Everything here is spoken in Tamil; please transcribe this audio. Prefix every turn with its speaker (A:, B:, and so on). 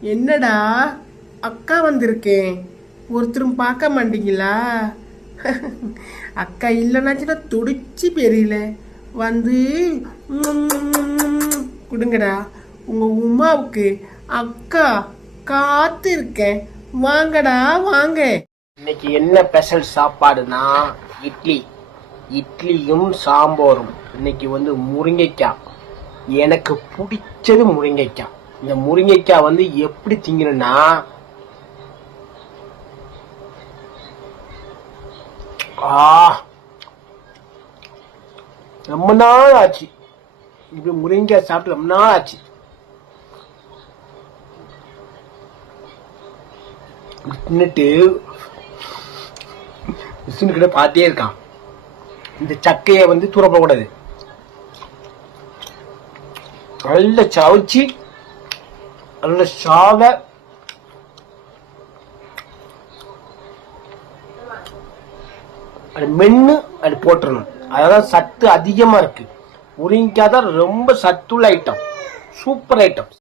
A: என்னடா அக்கா வந்திருக்கேன். ஒருத்தரும் பார்க்க மாட்டீங்களா? அக்கா இல்லைனாச்சுன்னா துடிச்சு பெரியல. வந்து கொடுங்கடா. உங்கள் உமாவுக்கு அக்கா காத்து இருக்கேன் வாங்கடா வாங்க.
B: இன்னைக்கு என்ன ஸ்பெஷல் சாப்பாடுனா இட்லி. இட்லியும் சாம்பாரும். இன்னைக்கு வந்து முருங்கைக்காய். எனக்கு பிடிச்சது முருங்கைக்காய். இந்த முருங்கைக்காய் வந்து எப்படி திங்கணும்னா ஆ ரொம்ப நாள் ஆச்சு. இப்படி முருங்கைக்காய் சாப்பிட்டு ரொம்ப நாள் ஆச்சு. தின்னுட்டு விஷ்ணு கிட்ட பார்த்தே இருக்கான். இந்த சக்கையை வந்து தூரப்படக்கூடாது. நல்ல சவச்சி நல்ல சாவை அது மென்னு அது போட்டுடணும் அதான் சத்து அதிகமா இருக்கு. முருங்கைக்காய் தான் ரொம்ப சத்துள்ள ஐட்டம் சூப்பர் ஐட்டம்